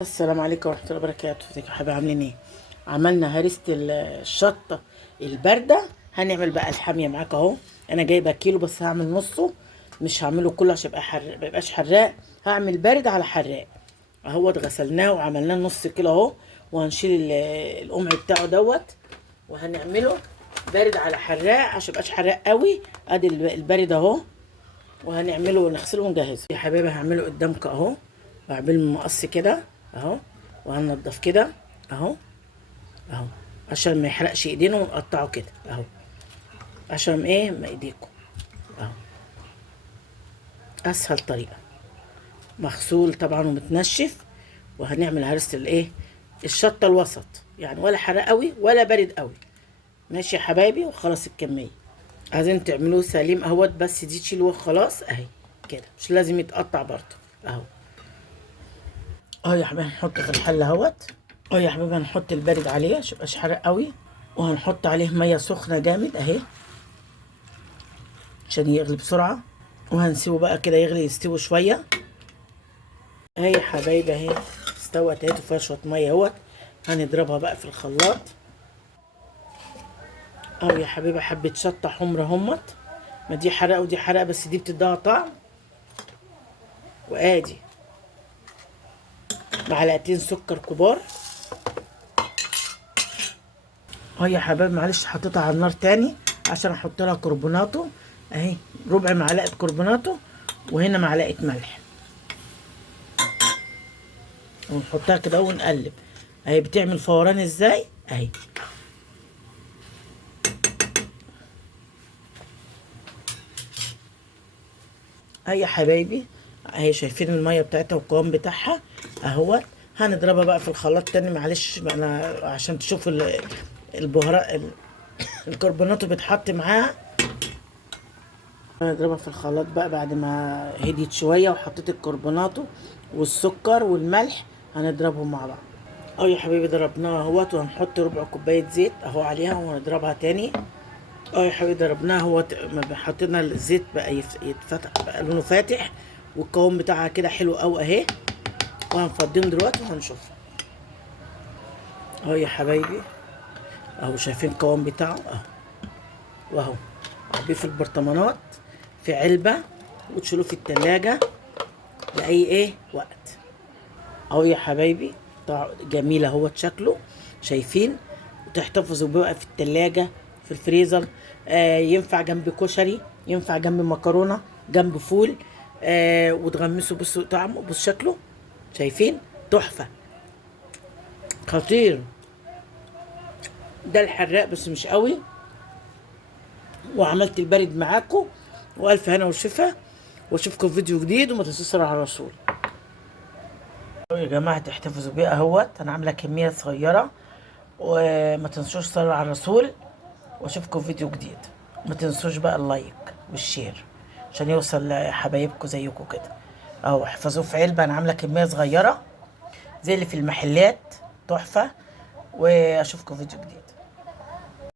السلام عليكم ورحمة الله وبركاته. ازيكم يا حبايبي، عاملين ايه؟ عملنا هريسة الشطة الباردة. هنعمل بقى الحامية معاك اهو. انا جايبة كيلو بس هعمل نصه، مش هعمله كله عشان يبقى ما يبقاش حراق. هعمل بارد على حراق اهوت. غسلناه وعملناه نص كيلو اهو، وهنشيل القمع بتاعه دوت، وهنعمله بارد على حراق عشان ميبقاش حراق قوي. ادي البارد اهو، وهنعمله ونغسله ونجهزه يا حبايبي. هعمله قدامك اهو، وهعمله مقص كده اهو، وهنضف كده اهو اهو، عشان ما يحرقش ايدينا، ونقطعه كده اهو عشان ايه ما ايديكم اهو. اسهل طريقه، مغسول طبعا ومتنشف. وهنعمل هرسه الايه، الشطه الوسط، يعني ولا حرق قوي ولا بارد قوي. ماشي يا حبايبي، وخلاص الكميه. عايزين تعملوه سليم اهوت، بس دي تشيلوه خلاص اهي كده، مش لازم يتقطع برضه اهو. اه يا حبايبي، هنحط في الحله اهوت. اه يا حبايبي، هنحط البارد عليه عشان ميبقاش حرق قوي، وهنحط عليه ميه سخنه جامد اهي عشان يغلي بسرعه. وهنسيبه بقى كده يغلي، يستوي شويه. اهي يا حبايبي اهي استوت اهي، وفيها شويه ميه اهوت. هنضربها بقى في الخلاط. اه يا حبيبي، حبه شطه حمرا همت، ما دي حرقه ودي حرقه، بس دي بتديها طعم. وادي معلقتين سكر كبار. اه يا حبايبي، معلش حطيتها على النار تاني عشان احط لها كربوناتو اهي، ربع معلقه كربوناتو، وهنا معلقه ملح، ونحطها كده ونقلب. اهي بتعمل فوران ازاي اهي. اهي يا حبايبي اهي، شايفين الميه بتاعتها والقوام بتاعها اهوت. هنضربها بقى في الخلاط تاني، معلش انا عشان تشوف البهارات الكربوناتو بيتحط معاها. هنضربها في الخلاط بقى بعد ما هديت شويه، وحطيت الكربوناتو والسكر والملح، هنضربهم مع بعض. اه يا حبيبي، ضربناها اهوت، وهنحط ربع كوبايه زيت اهو عليها، وهنضربها تاني. اه يا حبيبي، ضربناها اهوت، ما حطينا الزيت بقى يتفتح بقى لونه فاتح، والقوام بتاعها كده حلو قوي اهي. وهنفضيهم دلوقتي وهنشوفها. اهو يا حبايبي اهو، شايفين القوام بتاعه اهو، واهو عبيه في البرطمانات، في علبه، وتشيلوه في التلاجة لأي ايه وقت. اهو يا حبايبي، جميل اهوت شكله، شايفين؟ وتحتفظوا بقى في التلاجة، في الفريزر. ينفع جنب كشري، ينفع جنب مكرونة، جنب فول. وتغمسوا، بصوا طعمه، بص شكله، شايفين؟ تحفة، خطير. ده الحراق بس مش قوي. وعملت البارد معاكم، والف هنا وشفا. واشوفكم في فيديو جديد، وما تنسوش الصلاة على الرسول. يا جماعة تحتفظوا بيه اهوت، انا عاملة كمية صغيرة. وما تنسوش صلوا على الرسول. واشوفكم في فيديو جديد. ما تنسوش بقى اللايك والشير عشان يوصل لحبايبكم زيكم كده. اهو احفظوه في علبة، انا عاملة كمية صغيرة زي اللي في المحلات، تحفة. واشوفكم في فيديو جديد.